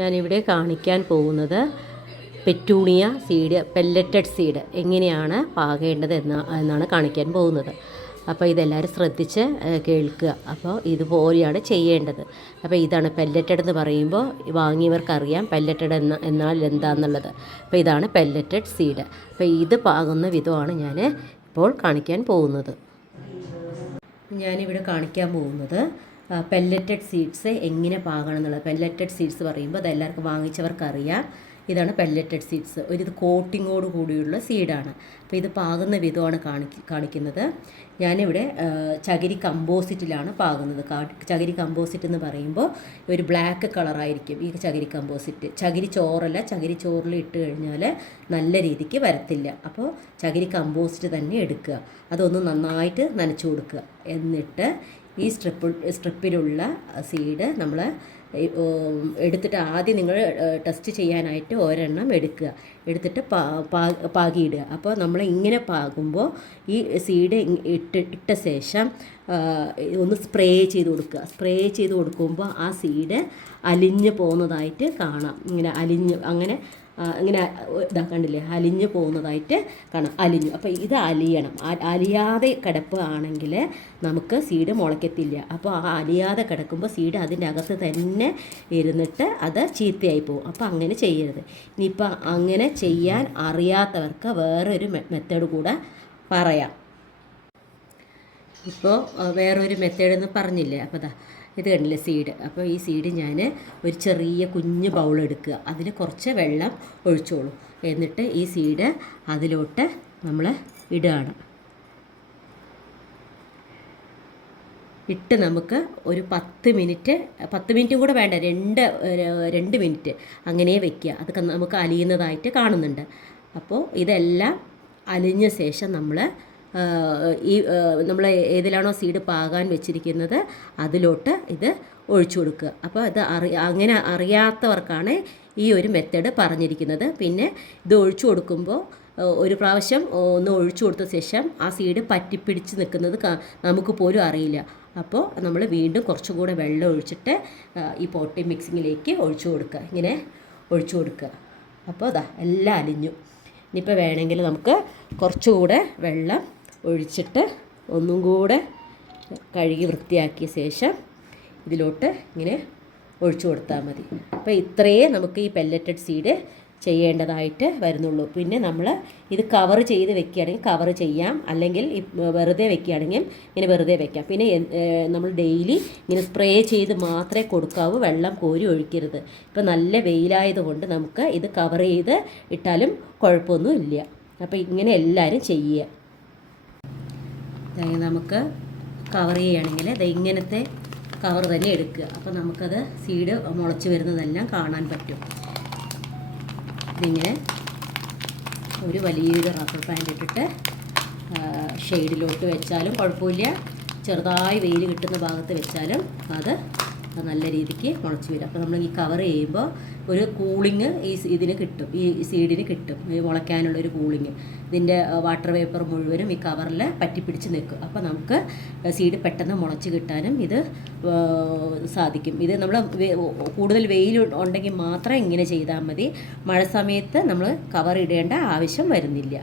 ഞാനിവിടെ കാണിക്കാൻ പോകുന്നത് പെറ്റൂണിയ സീഡ്, പെല്ലറ്റഡ് സീഡ് എങ്ങനെയാണ് പാകേണ്ടത് എന്നാണ് കാണിക്കാൻ പോകുന്നത്. അപ്പോൾ ഇതെല്ലാവരും ശ്രദ്ധിച്ച് കേൾക്കുക. അപ്പോൾ ഇതുപോലെയാണ് ചെയ്യേണ്ടത്. അപ്പോൾ ഇതാണ് പെല്ലറ്റഡ് എന്ന് പറയുമ്പോൾ വാങ്ങിയവർക്കറിയാം പെല്ലറ്റഡ് എന്നാൽ എന്താണെന്നുള്ളത്. അപ്പോൾ ഇതാണ് പെല്ലറ്റഡ് സീഡ്. അപ്പോൾ ഇത് പാകുന്ന വിധമാണ് ഞാൻ ഇപ്പോൾ കാണിക്കാൻ പോകുന്നത്. ഞാനിവിടെ കാണിക്കാൻ പോകുന്നത് പെല്ലറ്റഡ് സീഡ്സ് എങ്ങനെ പാകണം എന്നുള്ളത്. പെല്ലറ്റഡ് സീഡ്സ് പറയുമ്പോൾ അതെല്ലാവർക്കും വാങ്ങിച്ചവർക്കറിയാം. ഇതാണ് പെല്ലറ്റഡ് സീഡ്സ്. ഇത് കോട്ടിങ്ങോട് കൂടിയുള്ള സീഡാണ്. അപ്പോൾ ഇത് പാകുന്ന വിധമാണ് കാണിക്കുന്നത്. ഞാനിവിടെ ചകിരി കമ്പോസിറ്റിലാണ് പാകുന്നത്. ചകിരി കമ്പോസിറ്റ് എന്ന് പറയുമ്പോൾ ഒരു ബ്ലാക്ക് കളറായിരിക്കും ഈ ചകിരി കമ്പോസിറ്റ്. ചകിരി ചോറല്ല, ചകിരി ചോറിൽ ഇട്ട് കഴിഞ്ഞാൽ നല്ല രീതിക്ക് വരത്തില്ല. അപ്പോൾ ചകിരി കമ്പോസിറ്റ് തന്നെ എടുക്കുക. അതൊന്ന് നന്നായിട്ട് നനച്ചു കൊടുക്കുക. എന്നിട്ട് ഈ സ്ട്രിപ്പിലുള്ള സീഡ് നമ്മൾ എടുത്തിട്ട് ആദ്യം നിങ്ങൾ ടെസ്റ്റ് ചെയ്യാനായിട്ട് ഒരെണ്ണം എടുത്തിട്ട് പാകിയിടുക. അപ്പോൾ നമ്മൾ ഇങ്ങനെ പാകുമ്പോൾ ഈ സീഡ് ഇട്ട ശേഷം ഒന്ന് സ്പ്രേ ചെയ്ത് കൊടുക്കുക. സ്പ്രേ ചെയ്ത് കൊടുക്കുമ്പോൾ ആ സീഡ് അലിഞ്ഞ് പോകുന്നതായിട്ട് കാണാം. ഇങ്ങനെ കണ്ടില്ലേ, അലിഞ്ഞു പോകുന്നതായിട്ട് കാണാം. അലിഞ്ഞു. അപ്പോൾ ഇത് അലിയണം. അലിയാതെ കിടപ്പ് ആണെങ്കിൽ നമുക്ക് സീഡ് മുളയ്ക്കത്തില്ല. അപ്പോൾ ആ അലിയാതെ കിടക്കുമ്പോൾ സീഡ് അതിൻ്റെ അകത്ത് തന്നെ ഇരുന്നിട്ട് അത് ചീത്തയായി പോകും. അപ്പോൾ അങ്ങനെ ചെയ്യരുത്. ഇനിയിപ്പോൾ അങ്ങനെ ചെയ്യാൻ അറിയാത്തവർക്ക് വേറൊരു മെത്തേഡ് കൂടെ പറയാം. ഇപ്പോൾ വേറൊരു മെത്തേഡെന്ന് പറഞ്ഞില്ലേ. അപ്പോൾ ഇത് കണ്ടില്ലേ സീഡ്. അപ്പോൾ ഈ സീഡ് ഞാൻ ഒരു ചെറിയ കുഞ്ഞ് ബൗൾ എടുക്കുക. അതിൽ കുറച്ച് വെള്ളം ഒഴിച്ചോളൂ. എന്നിട്ട് ഈ സീഡ് അതിലോട്ട് നമ്മൾ ഇടുകയാണ്. ഇട്ട് നമുക്ക് ഒരു 10 മിനിറ്റും കൂടെ വേണ്ട, 2 മിനിറ്റ് അങ്ങനെ വെക്കുക. അതൊക്കെ നമുക്ക് അലിയുന്നതായിട്ട് കാണുന്നുണ്ട്. അപ്പോൾ ഇതെല്ലാം അലിഞ്ഞ ശേഷം നമ്മൾ ഏതിലാണോ സീഡ് പാകാൻ വെച്ചിരിക്കുന്നത് അതിലോട്ട് ഇത് ഒഴിച്ചു കൊടുക്കുക. അപ്പോൾ ഇത് അങ്ങനെ അറിയാത്തവർക്കാണ് ഈ ഒരു മെത്തേഡ് പറഞ്ഞിരിക്കുന്നത്. പിന്നെ ഇത് ഒഴിച്ചു കൊടുക്കുമ്പോൾ ഒരു പ്രാവശ്യം ഒന്ന് ഒഴിച്ചു കൊടുത്ത ശേഷം ആ സീഡ് പറ്റിപ്പിടിച്ച് നിൽക്കുന്നത് നമുക്ക് പോലും അറിയില്ല. അപ്പോൾ നമ്മൾ വീണ്ടും കുറച്ചും കൂടെ വെള്ളം ഒഴിച്ചിട്ട് ഈ പോട്ടി മിക്സിങ്ങിലേക്ക് ഒഴിച്ചു കൊടുക്കുക. ഇങ്ങനെ ഒഴിച്ചു കൊടുക്കുക. അപ്പോൾ എല്ലാം അലിഞ്ഞു. ഇനിയിപ്പോൾ വേണമെങ്കിൽ നമുക്ക് കുറച്ചുകൂടെ വെള്ളം ഒഴിച്ചിട്ട് ഒന്നും കൂടെ കഴുകി വൃത്തിയാക്കിയ ശേഷം ഇതിലോട്ട് ഇങ്ങനെ ഒഴിച്ചു കൊടുത്താൽ മതി. അപ്പോൾ ഇത്രയേ നമുക്ക് ഈ പെല്ലറ്റഡ് സീഡ് ചെയ്യേണ്ടതായിട്ട് വരുന്നുള്ളൂ. പിന്നെ നമ്മൾ ഇത് കവർ ചെയ്ത് വെക്കുകയാണെങ്കിൽ കവർ ചെയ്യാം, അല്ലെങ്കിൽ വെറുതെ വെക്കുകയാണെങ്കിൽ ഇങ്ങനെ വെറുതെ വെക്കാം. പിന്നെ നമ്മൾ ഡെയിലി ഇങ്ങനെ സ്പ്രേ ചെയ്ത് മാത്രമേ കൊടുക്കാവൂ, വെള്ളം കോരി ഒഴിക്കരുത്. ഇപ്പോൾ നല്ല വെയിലായതുകൊണ്ട് നമുക്ക് ഇത് കവർ ചെയ്ത് ഇട്ടാലും കുഴപ്പമൊന്നും ഇല്ല. അപ്പോൾ ഇങ്ങനെ എല്ലാവരും ചെയ്യുക. നമുക്ക് കവർ ചെയ്യുകയാണെങ്കിൽ ഇങ്ങനത്തെ കവർ തന്നെ എടുക്കുക. അപ്പോൾ നമുക്കത് സീഡ് മുളച്ച് വരുന്നതെല്ലാം കാണാൻ പറ്റും. ഇതിങ്ങനെ ഒരു വലിയൊരു റബ്ബർ ബാൻഡ് ഇട്ടിട്ട് ഷെയ്ഡിലോട്ട് വെച്ചാലും കുഴപ്പമില്ല, ചെറുതായി വെയിൽ കിട്ടുന്ന ഭാഗത്ത് വെച്ചാലും അത് നല്ല രീതിക്ക് മുളച്ച് വരും. അപ്പോൾ നമ്മൾ ഈ കവർ ചെയ്യുമ്പോൾ ഒരു കൂളിങ് ഇതിന് കിട്ടും, ഈ സീഡിന് കിട്ടും, ഈ മുളയ്ക്കാനുള്ളൊരു കൂളിങ്. ഇതിൻ്റെ വാട്ടർ വേപ്പർ മുഴുവനും ഈ കവറിൽ പറ്റിപ്പിടിച്ച് നിൽക്കും. അപ്പോൾ നമുക്ക് സീഡ് പെട്ടെന്ന് മുളച്ച് കിട്ടാനും ഇത് സാധിക്കും. ഇത് നമ്മൾ കൂടുതൽ വെയിൽ ഉണ്ടെങ്കിൽ മാത്രം ഇങ്ങനെ ചെയ്താൽ മതി. മഴ സമയത്ത് നമ്മൾ കവർ ഇടേണ്ട ആവശ്യം വരുന്നില്ല.